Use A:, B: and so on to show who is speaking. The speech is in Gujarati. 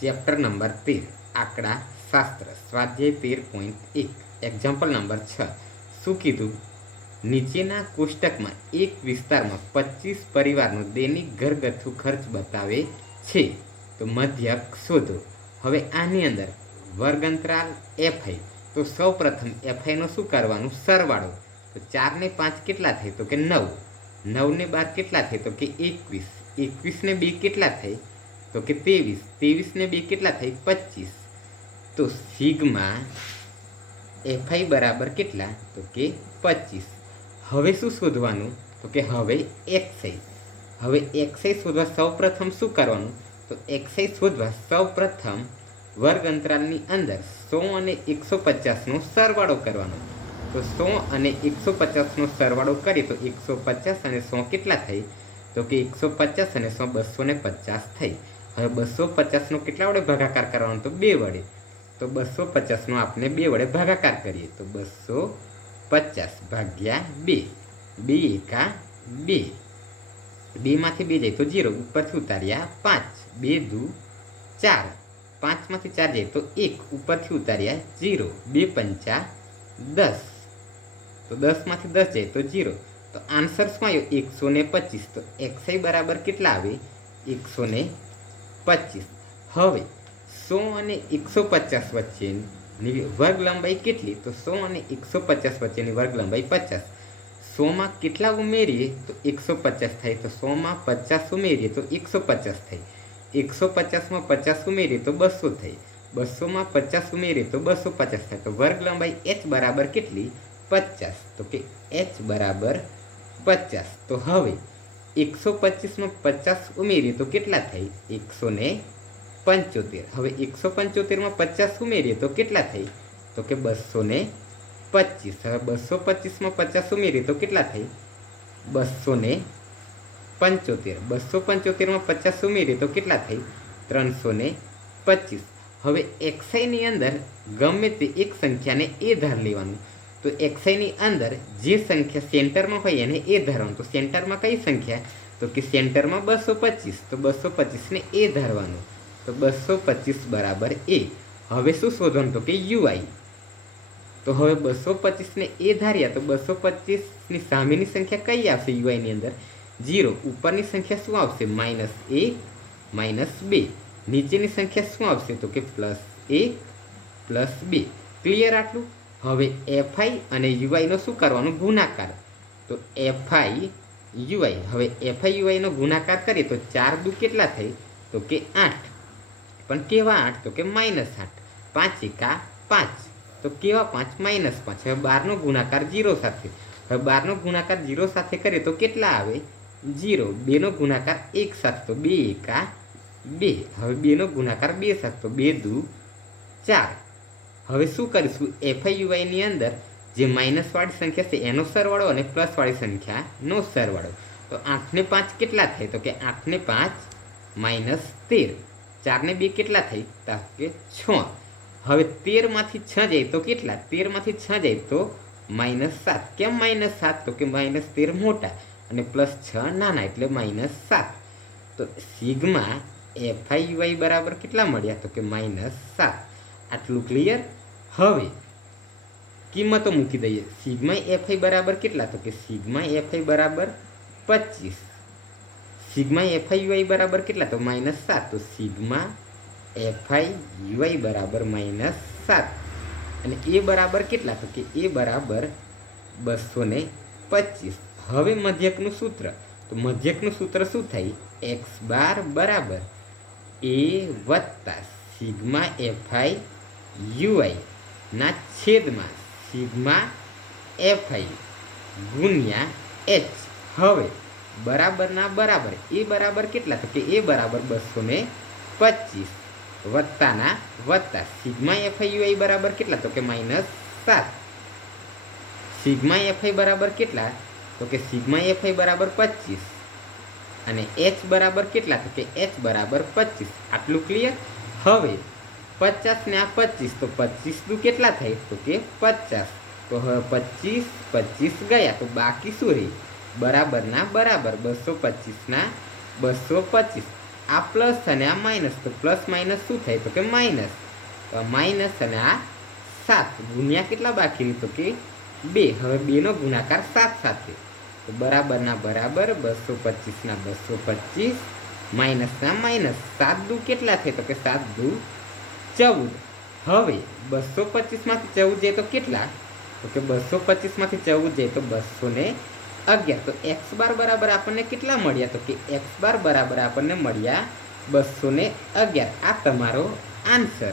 A: ચેપ્ટર નંબર તેર, આંકડા શાસ્ત્ર, સ્વાધ્યાય તેર પોઈન્ટ એક. એક્ઝામ્પલ નંબર છ. શું કીધું? નીચેના કોષ્ટકમાં એક વિસ્તારમાં પચીસ પરિવારનો દૈનિક ઘરગથ્થુ ખર્ચ બતાવે છે. તો મધ્યક શોધો. હવે આની અંદર વર્ગંતરાલ એફઆઈ તો સૌ પ્રથમ એફઆઈનો શું કરવાનું? સરવાળો. તો ચારને પાંચ કેટલા થાય? તો કે નવ. નવને બાર કેટલા થાય? તો કે એકવીસ. એકવીસને બે કેટલા થાય? તો કે ત્રેવીસ. ત્રેવીસને બે કેટલા થાય? પચીસ. તો સિગ્મા એફઆઈ બરાબર કેટલા? તો કે પચીસ. હવે શું શોધવાનું? તો કે હવે એક્સઆઈ. હવે એક્સઆઈ શોધવા સૌપ્રથમ શું કરવાનું? તો એક્સઆઈ શોધવા સૌપ્રથમ વર્ગ અંતરાલની અંદર સો અને એકસો પચાસનો સરવાળો કરવાનો. તો સો અને એકસો પચાસનો સરવાળો કરીએ તો એકસો પચાસ અને સો કેટલા થાય? તો કે એકસો પચાસ અને સો બસો ને પચાસ થઈ હવે બસો પચાસનો કેટલા વડે ભાગાકાર કરવાનો? તો બે વડે. તો બસો પચાસનો આપણે બે વડે ભાગાકાર કરીએ. તો બસો પચાસ ભાગ્યા બે. બે એકા બે. બેમાંથી બે જાય તો જીરો. ઉપરથી ઉતાર્યા પાંચ. બે દુ ચાર. પાંચમાંથી ચાર જાય તો એક. ઉપરથી ઉતાર્યા જીરો. બે પંચા દસ. તો દસમાંથી દસ જાય તો જીરો. તો આન્સર શું આવ્યો એકસો ને પચીસ. તો એક્સઆઈ બરાબર કેટલા આવે? એકસો ને પચીસ. હવે સો અને એકસો પચાસ વચ્ચેની વર્ગ લંબાઈ કેટલી? તો સો અને એકસો પચાસ વચ્ચેની વર્ગ લંબાઈ પચાસ. સોમાં કેટલા ઉમેરીએ? તો એકસો પચાસ થાય. તો સોમાં પચાસ ઉમેરીએ તો એકસો પચાસ થાય. એકસો પચાસમાં પચાસ ઉમેરીએ તો બસો થાય. બસોમાં પચાસ ઉમેરીએ તો બસો પચાસ થાય. તો વર્ગ લંબાઈ એચ બરાબર કેટલી? પચાસ. તો કે એચ બરાબર પચાસ. તો હવે એકસો પચીસમાં પચાસ ઉમેરીએ તો કેટલા થાય? એકસો ને પંચોતેર. હવે એકસો પંચોતેરમાં પચાસ ઉમેરીએ તો કેટલા થાય? તો કે બસો ને પચીસ. હવે બસો પચીસમાં પચાસ ઉમેરીએ તો કેટલા થાય? બસો ને પંચોતેર. બસો પંચોતેરમાં પચાસ ઉમેરીએ તો કેટલા થાય? ત્રણસો ને પચીસ. હવે એક્સાઈની અંદર ગમે તે એક સંખ્યાને એ ધાર લેવાનું. તો એક્સાઈની અંદર જે સંખ્યા સેન્ટરમાં હોય એને એ ધારવાનું. તો સેન્ટરમાં કઈ સંખ્યા? તો કે સેન્ટરમાં બસો પચીસ. તો બસો પચીસને એ ધારવાનું. તો બસો પચીસ બરાબર એ. હવે શું શોધવાનું? તો કે યુઆઈ. તો હવે બસો પચીસને એ ધાર્યા. તો બસો પચીસની સામેની સંખ્યા કઈ આવશે યુઆઈની અંદર? જીરો ઉપરની સંખ્યા શું આવશે? માઇનસ એક, માઇનસ બે. નીચેની સંખ્યા શું આવશે? તો કે પ્લસ એક, પ્લસ બે. ક્લિયર આટલું? હવે એફઆઈ અને યુઆઈનો શું કરવાનું? ગુણાકાર. તો એફઆઈ યુઆઈ હવે એફઆઈ યુઆઈનો ગુણાકાર કરીએ તો ચાર દુ કેટલા થાય તો કે આઠ. પણ કેવા આઠ? તો કે માઇનસ આઠ. પાંચ એકા પાંચ. તો કેવા પાંચ? માઇનસ પાંચ. હવે બારનો ગુણાકાર જીરો સાથે હવે બારનો ગુણાકાર જીરો સાથે કરીએ તો કેટલા આવે? જીરો બેનો ગુણાકાર એક સાથે. તો બે એકા બે. હવે બેનો ગુણાકાર બે સાથે. તો બે દુ ચાર. હવે શું કરીશું? એફઆઈયુઆઈની અંદર જે માઇનસવાળી સંખ્યા છે, એનો સરવાળો અને પ્લસવાળી સંખ્યાનો સરવાળો. તો આઠને પાંચ કેટલા થાય? તો કે આઠને પાંચ માઇનસ તેર. ચારને બે કેટલા થાય? તો કે છ. હવે તેરમાંથી છ જાય તો કેટલા? તેરમાંથી છ જાય તો માઇનસ સાત. કેમ માઇનસ સાત? તો કે માઇનસ તેર મોટા અને પ્લસ છ નાના, એટલે માઇનસ સાત. તો સિગમાં એફઆઈયુઆઈ બરાબર કેટલા મળ્યા? તો કે માઇનસ સાત. આટલું ક્લિયર હવે, કિંમતો મૂકી દઈએ. સિગ્મા એફઆઈ બરાબર કેટલા? તો કે સિગ્મા એફઆઈ બરાબર પચીસ. સિગ્મા એફઆઈ યુઆઈ બરાબર કેટલા? તો માઇનસ સાત. તો sigma F I U I બરાબર માઇનસ સાત. અને એ બરાબર કેટલા? તો કે એ બરાબર બસો ને પચીસ. હવે મધ્યકનું સૂત્ર. તો મધ્યકનું સૂત્ર શું થાય? એક્સ બાર બરાબર. એ વત્તા સિગ્મા એફઆઈ યુઆઈ ના છેદમાં સિગ્મા એફઆઈ ગુણ્યા એચ. હવે બરાબરના બરાબર, એ બરાબર કેટલા? તો કે એ બરાબર બસો ને પચીસ વત્તાના વત્તા. સિગ્મા એફઆઈ યુઆઈ બરાબર કેટલા? તો કે માઇનસ સાત. સિગ્મા એફઆઈ બરાબર કેટલા? તો કે સિગ્મા એફઆઈ બરાબર પચીસ. અને એચ બરાબર કેટલા? તો કે એચ બરાબર પચીસ. આટલું ક્લિયર? હવે પચાસ ને આ પચીસ, તો પચીસ દુ કેટલા થાય? તો કે પચાસ. તો હવે પચીસ પચીસ ગયા, તો બાકી શું રહી? બરાબરના બરાબર. બસો પચીસના બસો પચીસ. આ પ્લસ અને આ માઇનસ, તો પ્લસ માઇનસ શું થાય? તો કે માઇનસ. માઇનસ અને આ સાત. ગુણ્યા કેટલા બાકી તો કે બે. હવે બેનો ગુણાકાર સાત સાથે. તો બરાબરના બરાબર. બસો પચીસના બસો પચીસ. માઇનસના માઇનસ. સાત દુ કેટલા થાય? તો કે સાત દુ ચૌદ. હવે બસો પચીસમાંથી ચૌદ જાય તો કેટલા? તો કે બસો પચીસમાંથી ચૌદ જાય તો બસો ને અગિયાર. તો એક્સ બાર બરાબર આપણને કેટલા મળ્યા? તો કે એક્સ બાર બરાબર આપણને મળ્યા બસો ને અગિયાર. આ તમારો આન્સર.